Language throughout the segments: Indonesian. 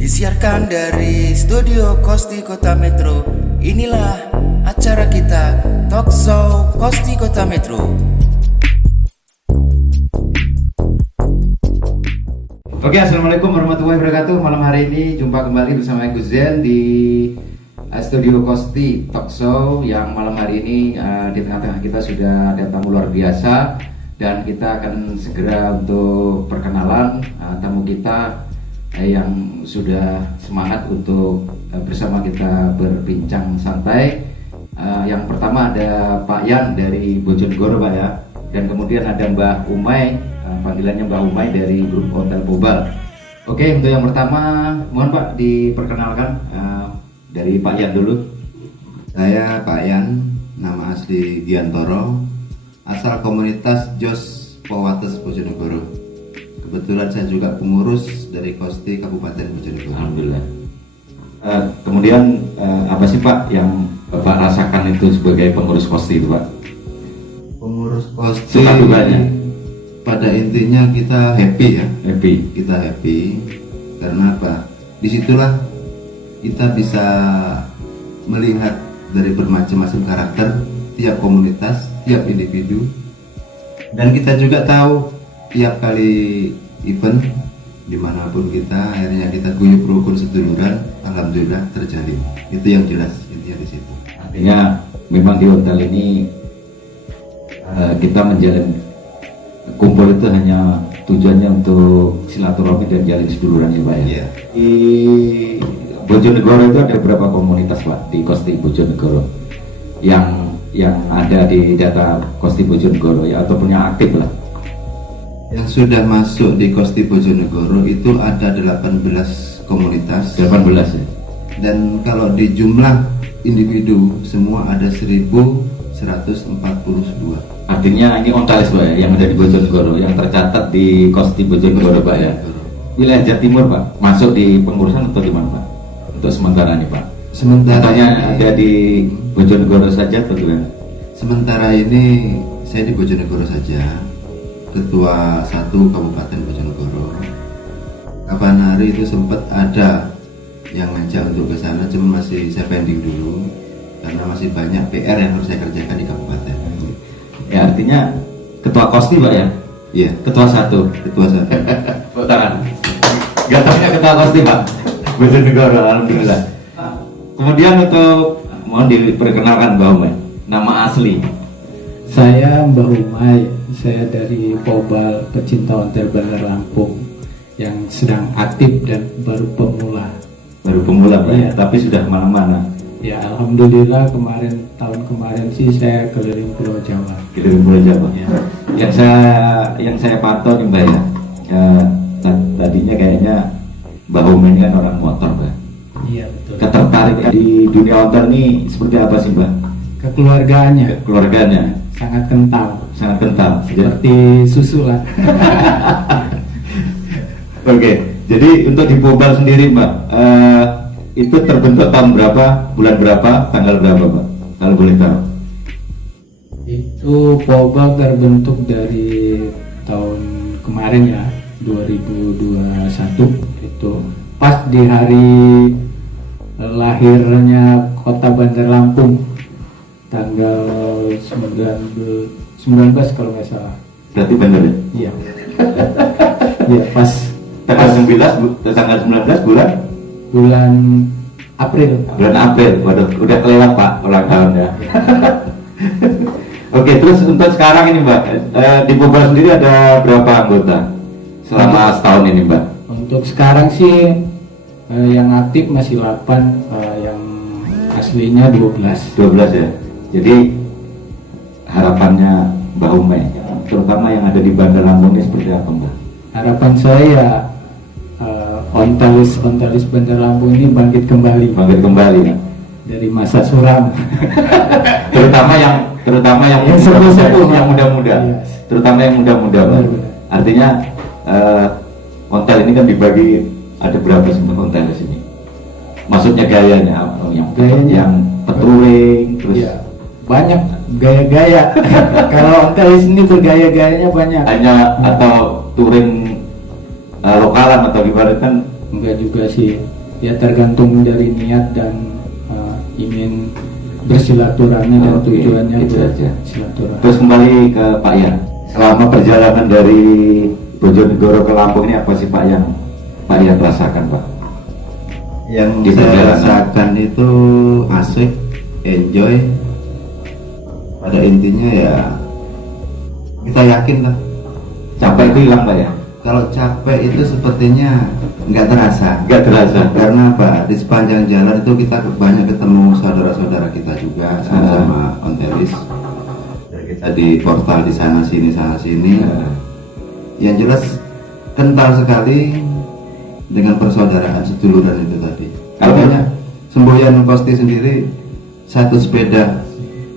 Disiarkan dari Studio Kosti Kota Metro. Inilah acara kita, Talk Show Kosti Kota Metro. Oke, assalamualaikum warahmatullahi wabarakatuh. Malam hari ini jumpa kembali bersama Gus Zen di Studio Kosti Talk Show. Yang malam hari ini di tengah-tengah kita sudah ada tamu luar biasa, dan kita akan segera untuk perkenalan tamu kita yang sudah semangat untuk bersama kita berbincang santai. Yang pertama ada Pak Yan dari Bojonegoro, Pak ya, dan kemudian ada Mbak Umay, panggilannya Mbak Umay dari grup Hotel Bobal. Oke, untuk yang pertama mohon Pak diperkenalkan dari Pak Yan dulu. Saya Pak Yan, nama asli Giantoro, asal komunitas Jos Powates Bojonegoro. Kebetulan saya juga pengurus dari Kosti Kabupaten Bojonegoro. Alhamdulillah. Kemudian apa sih Pak yang Bapak rasakan itu sebagai pengurus Kosti itu Pak? Pengurus Kosti Suka dukanya? Pada intinya kita happy ya. Happy. Kita happy karena apa? Disitulah kita bisa melihat dari bermacam-macam karakter tiap komunitas, tiap individu, dan kita juga tahu tiap kali event dimanapun kita, akhirnya kita guyup rukun seduluran, alhamdulillah terjalin. Itu yang jelas intinya di situ. Artinya memang di hotel ini kita menjalin kumpul itu hanya tujuannya untuk silaturahmi dan jalin seduluran ya Pak ya. Iya. Di Bojonegoro itu ada berapa komunitas Pak di Kosti Bojonegoro yang ada di data Kosti Bojonegoro ya, ataupun yang aktif lah? Yang sudah masuk di Kosti Bojonegoro itu ada 18 komunitas. 18 ya. Dan kalau di jumlah individu semua ada 1142. Artinya ini ontalis Pak ya, yang ada di Bojonegoro, yang tercatat di Kosti Bojonegoro Pak ya. Wilayah Jawa Timur Pak, masuk di pengurusan atau gimana Pak? Untuk sementara ini Pak. Katanya ada di Bojonegoro saja atau gimana? Sementara ini saya di Bojonegoro saja, Ketua 1 Kabupaten Bojonegoro. Kapan hari itu sempat ada yang ngajak untuk ke sana, cuma masih saya pending dulu karena masih banyak PR yang harus saya kerjakan di kabupaten. Ya artinya Ketua Kosti Pak ya? Iya, Ketua 1. Ketua 1. Tepuk tangan. Gak taunya Ketua Kosti Pak Bojonegoro, alhamdulillah. Kemudian untuk mohon diperkenalkan Mbak Umay, nama asli. Saya Mbak Umay, saya dari Pobal Pecinta Hotel Bandar Lampung yang sedang aktif dan baru pemula. Baru pemula Pak, Iya. tapi sudah mana-mana. Ya alhamdulillah tahun kemarin sih saya keliling Pulau Jawa. Keliling Pulau Jawa. Ya. Yang saya pantau nih Mbak ya, tadinya kayaknya Mbak Umay ini kan orang motor Mbak. Iya betul. Ketertarik di dunia motor ini seperti apa sih Mbak? Kekeluargaannya Keluarganya sangat kental, sangat kental. seperti susu lah. Oke, jadi untuk di Bobal sendiri Mbak, itu terbentuk tahun berapa, bulan berapa, tanggal berapa Mbak? Kalau boleh tahu. Itu Pobal terbentuk dari tahun kemarin ya, 2021. Itu pas di hari lahirnya Kota Bandar Lampung, tanggal 19 kalau nggak salah. Berarti benar ya? Iya. Iya pas Tanggal 19 bulan April. bulan April. Waduh, udah kelewat Pak ulang tahun ya. Oke, terus untuk sekarang ini Mbak, di Bobal sendiri ada berapa anggota selama setahun ini Mbak? Untuk sekarang sih yang aktif masih 8, yang aslinya 12. 12 ya. Jadi harapannya Mbak Umay, terutama yang ada di Bandar Lampung ini seperti apa Mbak? Harapan saya ontalis Bandar Lampung ini bangkit kembali Bangkit kembali ya. dari masa suram. terutama yang Yang sepuh-sepuh, yang muda-muda. Iya. Terutama yang muda-muda Mbak. Benar-benar. Artinya ontel ini kan dibagi ada berapa sih Mbak ontel di sini? Maksudnya gayanya yang peturing terus Iya, banyak gaya-gaya. Kalau ontalis ini bergaya-gayanya banyak. hanya atau touring lokalan atau gimana kan Enggak juga sih, ya tergantung dari niat dan ingin bersilaturahmi dan Oke, tujuannya itu buat aja. silaturahmi. Terus kembali ke Pak Yan. Selama perjalanan dari Bojonegoro ke Lampung ini apa sih Pak yang Pak Yan rasakan Pak? Yang Di saya perjalanan. rasakan itu asik, enjoy. Pada intinya ya kita yakin lah. Capek itu hilang Pak ya? Kalau capek itu sepertinya nggak terasa. Nggak terasa. Karena apa? Di sepanjang jalan itu kita banyak ketemu saudara-saudara kita juga sama-sama ontelis. Kita di portal di sana sini Yang jelas kental sekali dengan persaudaraan seduluran itu tadi. Makanya semboyan Kosti sendiri satu sepeda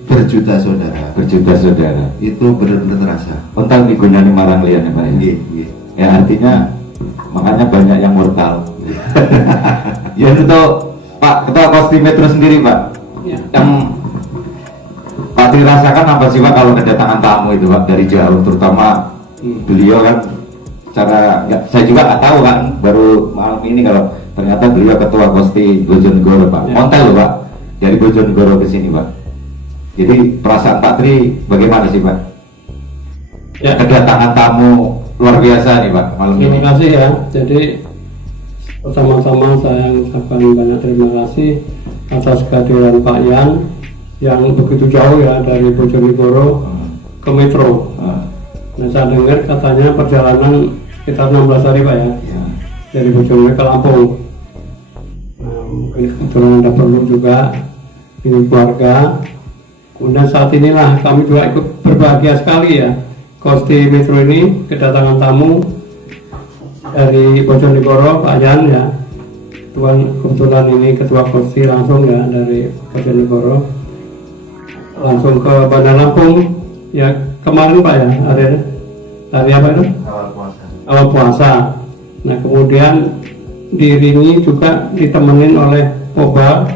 berjuta saudara. Berjuta saudara. Itu benar-benar terasa. Kontak digunani marang liyan ya Pak ya? Nggih, nggih. Ya artinya makanya banyak yang mortal. Ya untuk Pak Ketua Kosti Metro sendiri Pak, Ya. yang Pak Tri rasakan apa sih Pak kalau kedatangan tamu itu Pak dari jauh, terutama beliau kan cara saya juga nggak tahu kan, baru malam ini kalau ternyata beliau Ketua Kosti Bojonegoro Pak, Ya. Montel loh Pak, dari Bojonegoro ke sini Pak. Jadi perasaan Pak Tri bagaimana sih Pak? Ya. Kedatangan tamu luar biasa nih Pak malam ini. Terima kasih ya. Jadi pertama-tama saya mengucapkan banyak terima kasih atas kehadiran Pak Yan yang begitu jauh ya dari Bojonegoro ke Metro. Nah, saya dengar katanya perjalanan sekitar 16 hari Pak ya, Ya. dari Bojonegoro ke Lampung. Nah, mungkin kebetulan ada perlu juga ini keluarga. Kemudian saat inilah kami juga ikut berbahagia sekali ya, Kosti Metro ini kedatangan tamu dari Bojonegoro, Pak Yan ya. Tuan kebetulan ini Ketua Kosti langsung ya dari Bojonegoro, langsung ke Bandar Lampung ya kemarin Pak ya, hari apa itu? Awal puasa. Nah kemudian diiringi juga ditemenin oleh Poba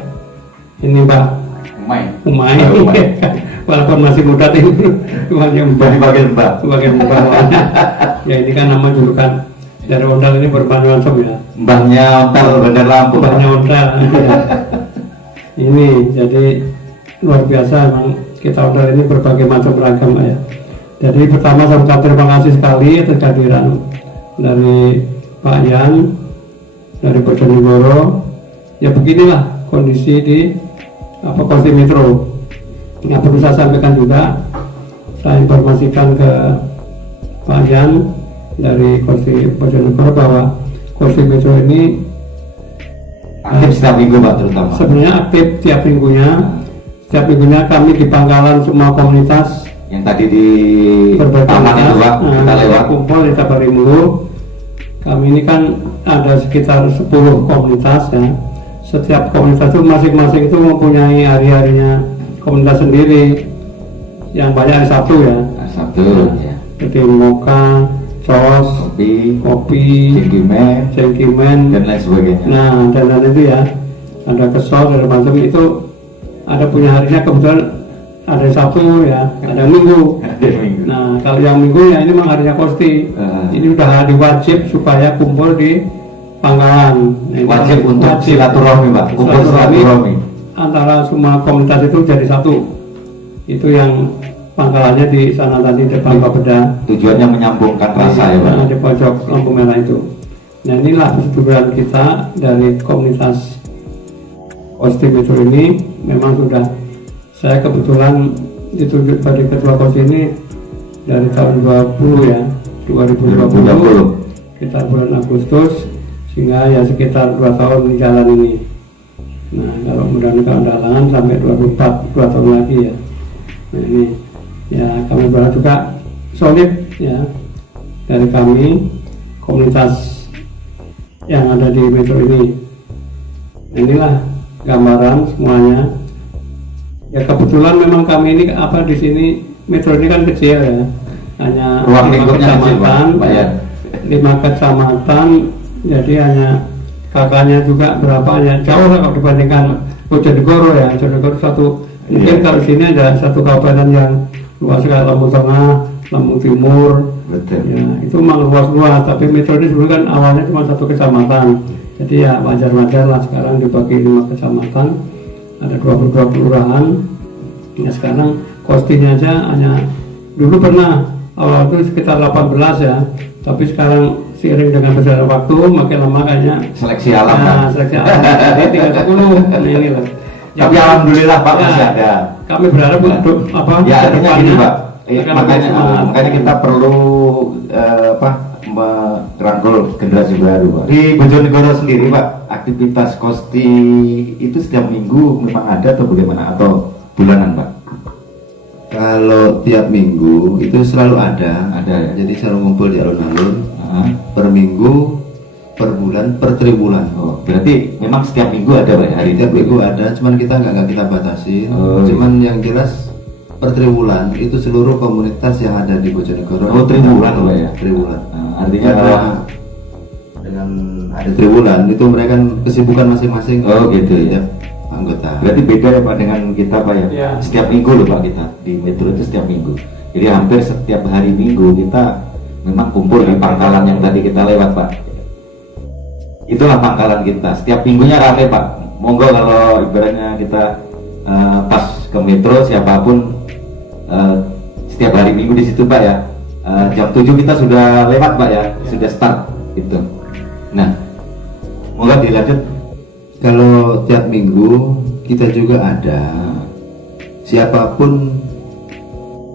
ini Pak Umay. Walaupun masih muda itu Dipanggil Mbak. sebagai Mbak. Ya ini kan nama julukan dari Ondal ini berpanjang langsung ya. Mbahnya Ontel Bandar Lampung. Mbahnya Ondal. Ya. Ini jadi luar biasa memang kita Ondal ini berbagai macam ragam ya. Jadi pertama saya ucapkan terima kasih sekali atas kehadiran dari Pak Yan dari Bojonegoro. Ya beginilah kondisi di Kosti Metro. Yang perlu saya sampaikan juga, saya informasikan ke Pak Yan dari Kosti Bojonegoro bahwa Kosti Metro ini Aktif setiap minggu Pak terutama. sebenarnya aktif tiap minggunya. Setiap minggunya kami di Pangkalan semua komunitas Yang tadi di berbagai taman itu Pak, kita lewat. kumpul di Tabarimulu. Kami ini kan ada sekitar 10 komunitas ya. Setiap komunitas itu masing-masing itu mempunyai hari-harinya komunitas sendiri. Yang banyak hari Sabtu ya. Sabtu ya. Jadi moka, cos, kopi, cengkimen, dan lain sebagainya. nah dan lain itu ya. Ada kesol dan macam itu ada punya harinya, kebetulan ada Sabtu ya, ada Minggu. Hari Minggu. Nah kalau yang Minggu ya ini memang harinya Kosti. Ini udah hari wajib supaya kumpul di Pangkalan. Nah, ini Wajib untuk silaturahmi Pak, kumpul silaturahmi. Antara semua komunitas itu jadi satu. Itu yang pangkalannya di sana tadi depan Bapeda. Tujuannya menyambungkan rasa ya Pak. Di pojok lampu merah itu. Nah inilah persetujuan kita dari komunitas Kosti Metro ini. Memang sudah, saya kebetulan ditunjuk dari Ketua Kosti ini dari tahun 2020 ya, 2020 sekitar bulan Agustus, sehingga ya sekitar 2 tahun di jalan ini. Nah kalau mudah-mudahan undangan sampai 24, 2 tahun lagi ya. Nah ini ya kami berharap juga solid ya dari kami komunitas yang ada di Metro ini. Nah, inilah gambaran semuanya. Ya kebetulan memang kami ini di sini Metro ini kan kecil ya, hanya Ruang 5 lingkupnya kecil kecamatan, Pak ya. 5 kecamatan, jadi hanya kakaknya juga berapa ya, jauh lah kalau dibandingkan Bojonegoro ya. Bojonegoro satu, mungkin kalau sini ada satu kabupaten yang luas sekali, Lampung Tengah, Lampung Timur. Betul. Ya, itu memang luas-luas, tapi Metro ini sebenarnya kan awalnya cuma 1 kecamatan. Jadi ya wajar-wajar lah sekarang dibagi 5 kecamatan, ada 22 kelurahan. Ya sekarang costingnya aja hanya dulu pernah awal itu sekitar 18 ya, tapi sekarang seiring dengan berjalan waktu makin lama kayaknya Seleksi alam, Pak. seleksi alam jadi tinggal 10 ini lah. Tapi alhamdulillah Pak Ya, masih ada. Kami berharap untuk apa? Ya artinya gini Pak, akan makanya lebih semangat. makanya kita perlu merangkul generasi baru Pak. Di Bojonegoro sendiri Pak, aktivitas kosti itu setiap minggu memang ada atau bagaimana atau bulanan Pak? Kalau tiap minggu itu selalu ada. Ada ya? Jadi selalu ngumpul di alun-alun Ah. per minggu, per bulan, per triwulan. Oh, berarti memang setiap minggu ada Pak ya, hari Tiap Minggu? minggu ada, cuman kita nggak kita batasi. Oh, Cuman yang jelas per triwulan itu seluruh komunitas yang ada di Bojonegoro. Oh, triwulan Pak ya? Triwulan. Artinya Karena kalau dengan ada triwulan itu mereka kan kesibukan masing-masing. Oh, gitu ya. Tiap anggota. berarti beda ya Pak dengan kita Pak ya? Ya. Setiap minggu loh Pak kita di Metro itu setiap minggu. Jadi hampir setiap hari Minggu kita memang kumpul di pangkalan yang tadi kita lewat Pak. Itulah pangkalan kita. Setiap minggunya rame Pak. Monggo kalau ibaratnya kita pas ke Metro siapapun setiap hari Minggu di situ Pak ya. Jam 7 kita sudah lewat Pak ya, sudah start gitu. Nah, monggo dilanjut. Kalau tiap minggu kita juga ada, siapapun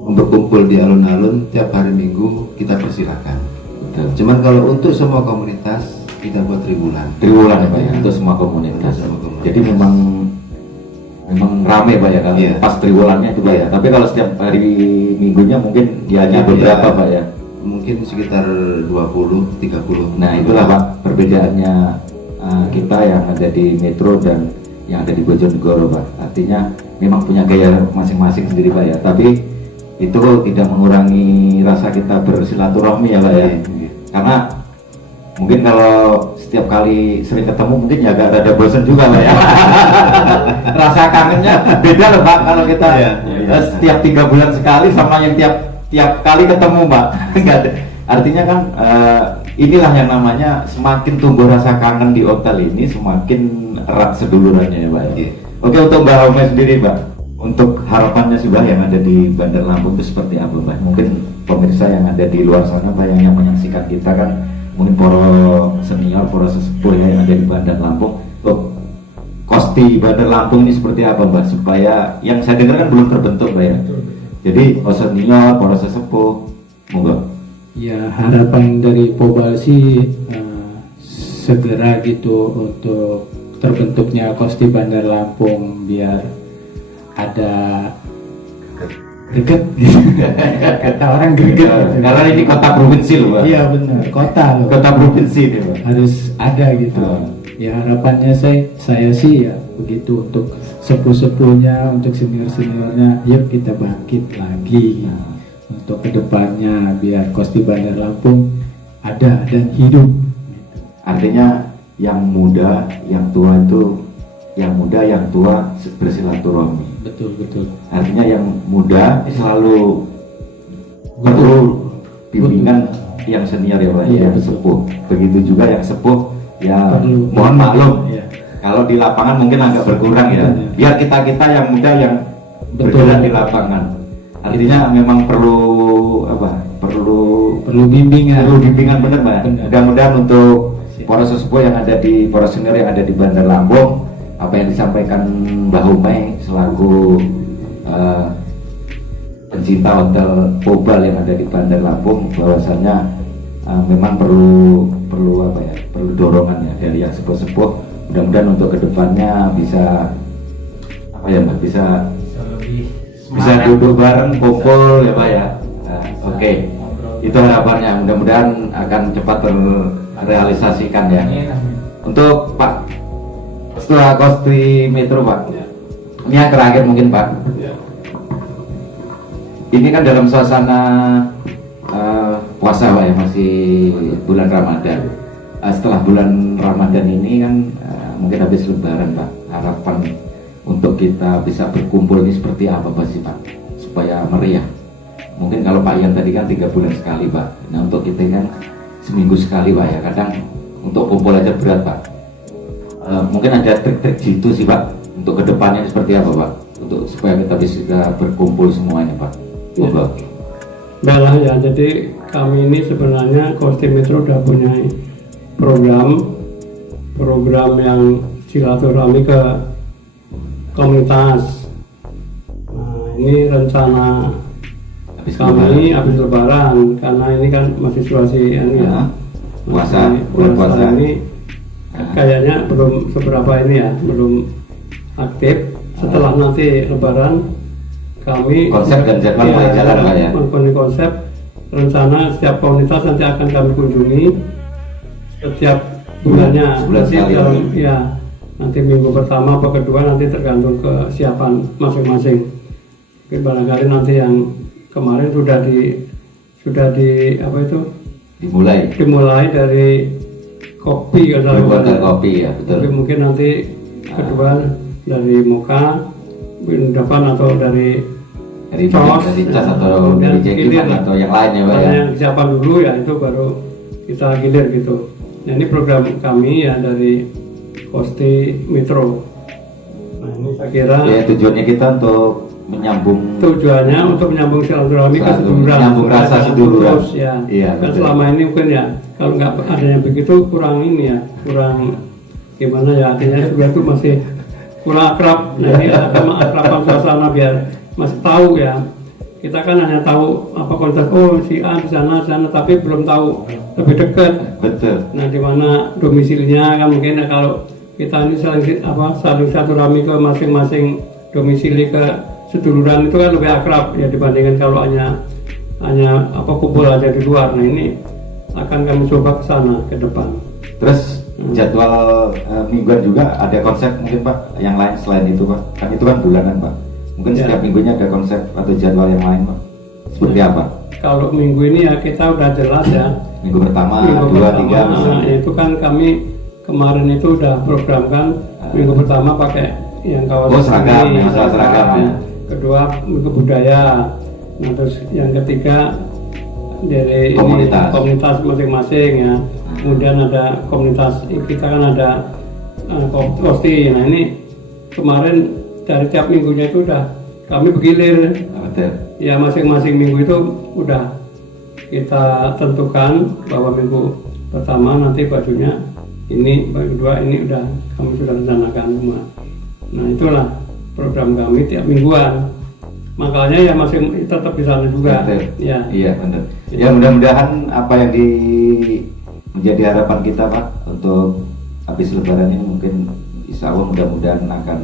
berkumpul di alun-alun tiap hari Minggu kita persilakan. Betul. Cuman kalau untuk semua komunitas kita buat triwulan. Triwulan ya Pak ya, untuk semua komunitas. Untuk semua komunitas. Jadi memang rame Pak ya kalau Iya. pas triwulannya itu Pak ya. Tapi kalau setiap hari Minggunya mungkin ya hanya Iya. beberapa Pak ya. Mungkin sekitar 20-30. Nah itulah Pak perbedaannya kita yang ada di Metro dan yang ada di Bojonegoro Pak. Artinya memang punya gaya masing-masing sendiri Pak ya. Tapi itu tidak mengurangi rasa kita bersilaturahmi ya Pak ya. Karena mungkin kalau setiap kali sering ketemu mungkin ya agak rada bosan juga Pak ya. Rasa kangennya beda loh Pak kalau kita Iya. setiap 3 bulan sekali sama yang tiap kali ketemu Pak. Enggak ada. Artinya kan inilah yang namanya semakin tumbuh rasa kangen di hotel ini semakin erat sedulurannya ya Pak. Iya. Oke, untuk Mbak Ome sendiri Mbak, untuk harapannya sudah yang ada di Bandar Lampung itu seperti apa Mbak? Mungkin pemirsa yang ada di luar sana Pak yang menyaksikan kita kan mungkin poro senior, poro sesepuh ya yang ada di Bandar Lampung. Kosti Bandar Lampung ini seperti apa Mbak? Supaya yang saya dengar kan belum terbentuk Mbak ya. Jadi poro senior, poro sesepuh, monggo. Ya harapan dari Pobal sih segera gitu untuk terbentuknya Kosti Bandar Lampung biar ada greget gitu. Kata orang greget gitu. Karena ini kota provinsi loh Pak. Iya benar, kota loh. Kota provinsi ini Pak. Harus ada gitu. Ya harapannya saya sih ya begitu untuk sepuh-sepuhnya, untuk senior-seniornya, yuk kita bangkit lagi untuk kedepannya biar Kosti Bandar Lampung ada dan hidup. Artinya yang muda, yang tua itu, yang muda, yang tua bersilaturahmi. Betul. Artinya yang muda selalu perlu bimbingan yang senior ya Pak, Iya, yang betul. sepuh. Begitu juga yang sepuh ya Perlu. mohon maklum. Iya. Kalau di lapangan mungkin agak berkurang ya. Iya. Biar kita yang muda yang Betul. berjalan di lapangan. Artinya memang perlu apa? Perlu bimbingan. Perlu bimbingan bener Mbak. Benar. Mudah-mudahan untuk para sesepuh yang ada di para senior yang ada di Bandar Lampung, apa yang disampaikan Mbah Umay selaku pencinta hotel Pobal yang ada di Bandar Lampung, bahwasanya memang perlu apa ya? Perlu dorongan ya dari yang sepuh-sepuh. Mudah-mudahan untuk kedepannya bisa apa ya Mbak? Bisa duduk bareng, kumpul ya Pak ya. Nah, Oke. Itu harapannya, mudah-mudahan akan cepat terrealisasikan ya. Untuk Pak, setelah Kosti Metro Pak, ini yang terakhir mungkin Pak. Ini kan dalam suasana puasa Pak ya, masih bulan Ramadan. Setelah bulan Ramadan ini kan mungkin habis Lebaran Pak. Harapan untuk kita bisa berkumpul ini seperti apa Pak sih Pak? Supaya meriah. Mungkin kalau Pak Ian tadi kan 3 bulan sekali Pak. Nah untuk kita kan seminggu sekali Pak ya. Kadang untuk kumpul aja berat Pak. mungkin ada trik-trik jitu sih Pak untuk kedepannya seperti apa Pak, untuk supaya kita bisa berkumpul semuanya Pak. Coba. Baiklah ya, jadi kami ini sebenarnya Kosti Metro sudah punya program yang silaturahmi ke komunitas. Nah, ini rencana kami habis Lebaran, karena ini kan masih situasi ini ya, puasa ini kayaknya belum seberapa ini ya, belum aktif. Setelah nanti Lebaran kami konsep dan jadwal mulai jalan Pak ya. Mempunyai konsep, rencana setiap komunitas nanti akan kami kunjungi setiap bulannya. Sebulan Nanti sekali, dalam ya, nanti minggu pertama atau kedua nanti tergantung kesiapan masing-masing. Oke, barangkali nanti yang kemarin sudah di apa itu dimulai dari kopi kalau berbuatan kopi ya, betul. Tapi mungkin nanti kedua dari muka depan atau dari cas atau kemudian dari gilir atau yang lain ya Pak ya. yang kesiapan dulu ya, itu baru kita gilir gitu. Nah, ini program kami ya dari Kosti Metro. Nah, ini saya kira Ya, tujuannya kita untuk menyambung silaturahmi ke seduluran, menyambung rasa seduluran. putus, ya. Iya, Kan betul. selama ini mungkin ya kalau nggak ada yang begitu kurang ini ya, kurang gimana ya, artinya sebenarnya itu masih kurang akrab. Nah, ini ada akraban suasana biar masih tahu ya. Kita kan hanya tahu apa konteks, oh si A di sana, tapi belum tahu lebih dekat. Betul. Nah, di mana domisilinya kan mungkin ya, kalau kita ini saling silaturahmi ke masing-masing domisili ke seduluran itu kan lebih akrab ya dibandingkan kalau hanya kumpul aja di luar. Nah, ini akan kami coba ke sana ke depan. Terus jadwal mingguan juga ada konsep mungkin Pak yang lain selain itu Pak, kan itu kan bulanan Pak, mungkin Ya. setiap minggunya ada konsep atau jadwal yang lain Pak, seperti apa? Kalau minggu ini ya kita udah jelas ya, Minggu pertama, minggu 2, pertama 3 misalnya. itu kan kami kemarin itu udah programkan minggu pertama pakai yang kawasan seragam, ini, yang masalah seragam ya. kedua minggu budaya. Nah, terus yang ketiga dari komunitas masing-masing ya. Kemudian ada komunitas kita kan ada Kosti. Nah, ini kemarin dari tiap minggunya itu udah kami bergilir. Betul. Ya, masing-masing minggu itu udah kita tentukan bahwa minggu pertama nanti bajunya ini, baju kedua ini udah kami sudah rencanakan semua. Nah, itulah program kami tiap mingguan. Makanya ya masih tetap di sana juga. Betul. Ya. Iya benar. Ya mudah-mudahan apa yang menjadi harapan kita Pak untuk habis Lebaran ini mungkin insya Allah mudah-mudahan akan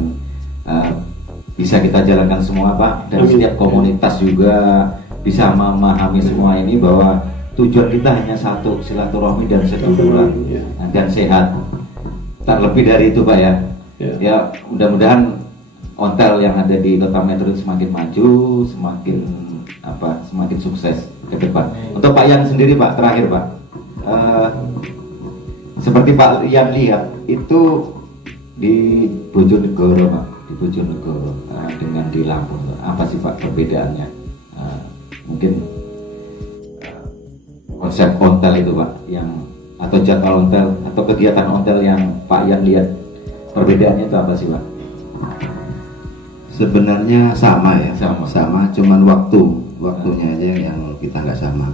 bisa kita jalankan semua Pak, dan setiap komunitas juga bisa memahami semua ini bahwa tujuan kita hanya satu, silaturahmi dan seduluran dan sehat. Tak lebih dari itu Pak ya. Ya mudah-mudahan ontel yang ada di Kota Metro semakin maju, semakin sukses ke depan. Untuk Pak Yan sendiri Pak, terakhir Pak, seperti Pak Yan lihat itu di Bojonegoro Pak, dengan di Lampung, apa sih Pak perbedaannya? Mungkin konsep ontel itu Pak, atau jadwal ontel atau kegiatan ontel yang Pak Yan lihat, perbedaannya itu apa sih Pak? Sebenarnya sama ya, sama. Cuman waktunya aja yang kita nggak sama.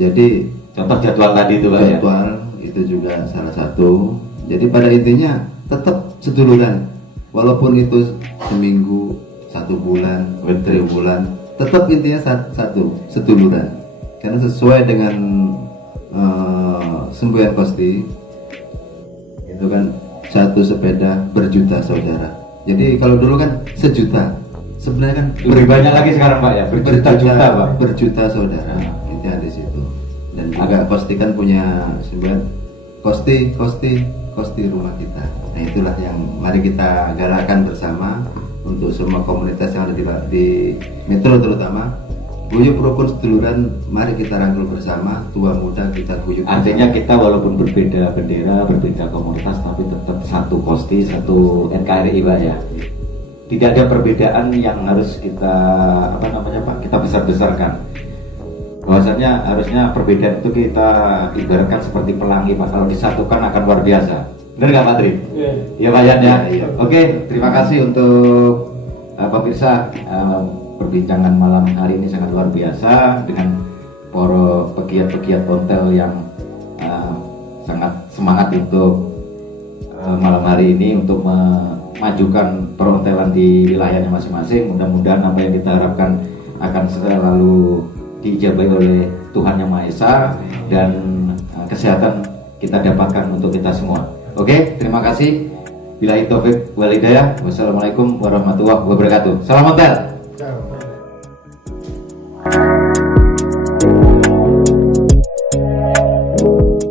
Jadi contoh jadwal tadi itu Pak ya? Jadwal itu juga salah satu. Jadi pada intinya tetap seduluran, walaupun itu seminggu, 1 bulan, 3 bulan, tetap intinya satu, seduluran. Karena sesuai dengan semboyan Kosti itu kan satu sepeda berjuta saudara. Jadi kalau dulu kan sejuta, sebenarnya kan lebih banyak lagi sekarang Pak ya, berjuta-juta Pak, berjuta saudara. Intinya di situ. Dan juga Kosti kan punya semboyan Kosti rumah kita. Nah, itulah yang mari kita galakkan bersama untuk semua komunitas yang ada di Metro terutama. Guyup rukun seduluran, mari kita rangkul bersama, tua muda kita guyup. Artinya kita walaupun berbeda bendera, berbeda komunitas, tapi tetap satu Kosti, satu NKRI Pak ya. Tidak ada perbedaan yang harus kita kita besar-besarkan. Bahwasanya harusnya perbedaan itu kita ibaratkan seperti pelangi Pak, kalau disatukan akan luar biasa. Bener nggak Pak Tri? Iya. Iya Pak Yan ya. Iya. Oke, terima kasih untuk pemirsa, perbincangan malam hari ini sangat luar biasa dengan para pegiat-pegiat ontel yang sangat semangat untuk malam hari ini untuk memajukan perontelan di wilayahnya masing-masing. Mudah-mudahan apa yang kita harapkan akan selalu diijabahi oleh Tuhan Yang Maha Esa dan kesehatan kita dapatkan untuk kita semua. Oke, terima kasih. Billahi taufik wal hidayah. Wassalamualaikum warahmatullahi wabarakatuh. Salam ontel.